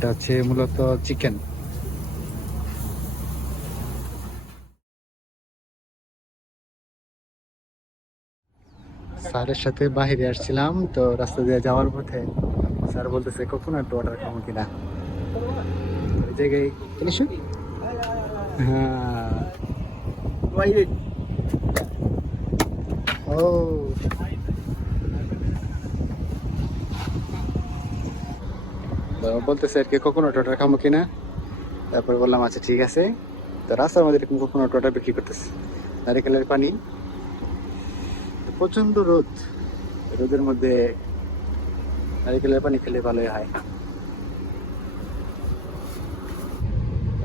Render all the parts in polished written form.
এটা হচ্ছে মূলত চিকেন। স্যারের সাথে বাহিরে আসছিলাম, তো রাস্তা দিয়ে যাওয়ার পথে স্যার বলতেছে কোকোনাট ওয়াটার খাবো কিনা। ওই জায়গায় জিনিস, হ্যাঁ। ও, বলতেছে আর কি কোকোনাট ওয়াটার খাবো কিনা। তারপরে বললাম আচ্ছা ঠিক আছে। তো রাস্তার মধ্যে এরকম কোকোনাট ওয়াটার বিক্রি করতেছে, নারিকেলের পানি। প্রচন্ড রোদ, রোদের মধ্যে নারিকেলের পানি খেলে ভালোই হয়।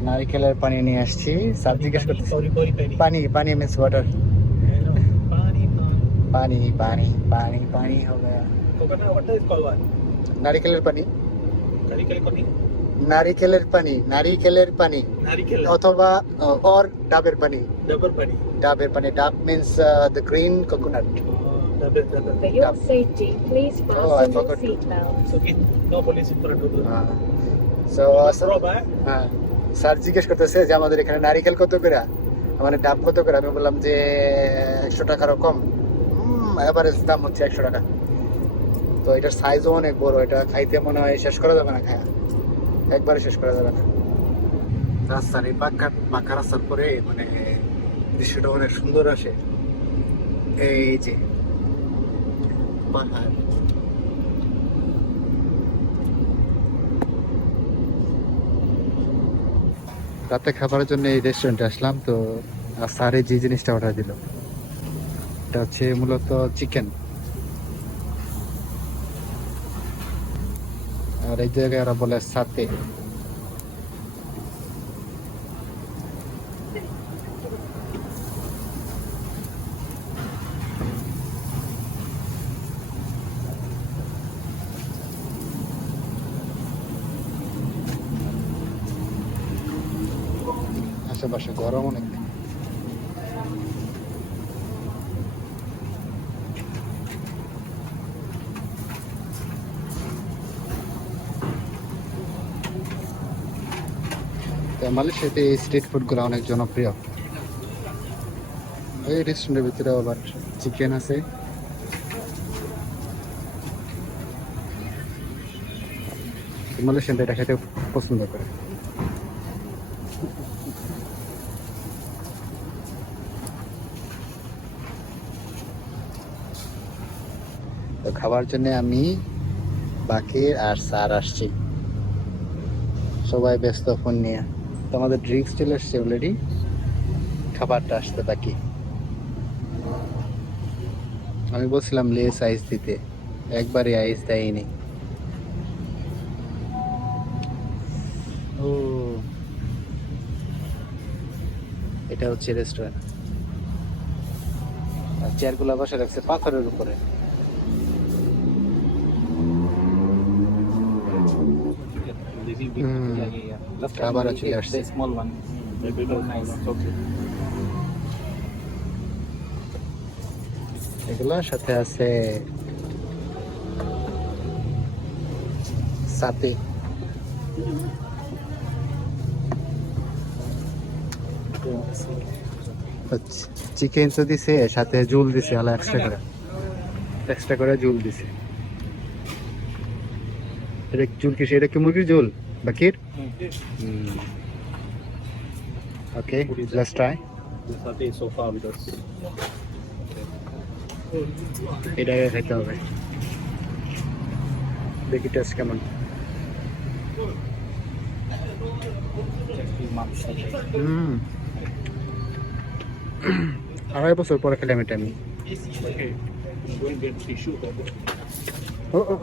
নারিকেলের পানি নিয়ে আসছি। স্যার জিজ্ঞেস করতেছে পানি পানি মিন্স ওয়াটার, পানি পানি পানি পানি হবে। নারিকেলের পানি, নারিকেলের পানি, নারিকেলের পানি অথবা অর ডাবের পানি। ডাবের পানি, ডাব means the green coconut. For your safety, please Oh, I fasten your forgot to. seatbelt. Sir জিজ্ঞেস করতেছে যে আমাদের এখানে নারিকেল কত করে, মানে ডাব কত করে। আমি বললাম যে 100 টাকারও কম। এভারেজ দাম হচ্ছে 100 টাকা। তো এটার সাইজও অনেক বড়, এটা খাইতে মনে হয় শেষ করা যাবে না, খায়া একবারে শেষ করা যাবে না। রাস্তার এই পাকা রাস্তার পরে মানে দৃশ্যটা অনেক সুন্দর আসে। এই যে পাহাড়, রাতে খাবারের জন্য এই রেস্টুরেন্টে আসলাম। তো স্যারে যে জিনিসটা অর্ডার দিল এটা হচ্ছে মূলত চিকেন। আর এই জায়গায় ওরা বলে সাথে। আশেপাশে গরম অনেক। মালয়েশিয়াতে এই স্ট্রিট ফুড গুলো অনেক জনপ্রিয়। এই রেস্টুরেন্টের ভিতরে আবার চিকেন আছে। মালয়েশিয়ানরা এটা খেতে পছন্দ করে। তো খাবার জন্য আমি, বাকির আর স্যার আসছি, সবাই ব্যস্ত ফোন নিয়ে। তো আমাদের ড্রিঙ্কস চলে আসছে অলরেডি, খাবারটা আসতে বাকি। আমি বলছিলাম লেস আইস দিতে, একবারে আইস দেয়নি। ও, এটা হচ্ছে রেস্টুরেন্ট। আর চেয়ারগুলো বসে রাখছে পাথরের উপরে। খাবার চলে আসছে। এগুলোর সাথে আছে সাথে চিকেন তো দিছে, সাথে ঝুল দিছে, আলা এক্সট্রা করে ঝুল দিছে। এটা ঝুল কিসে? এটা কি মুরগির ঝোল বাকির? ওকে, লেটস ট্রাই। এটা খাইতে হবে, দেখি টেস্ট কেমন। আড়াই বছর পরে খেলাম এটা আমি। ও ও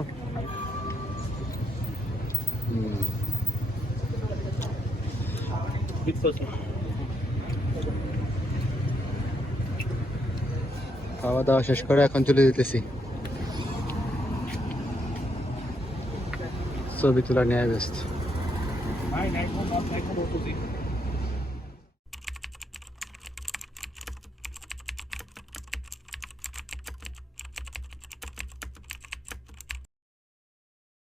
খাওয়া দাওয়া শেষ করে এখন চলে যেতেছি, ছবি তোলা নিয়ে ব্যস্ত।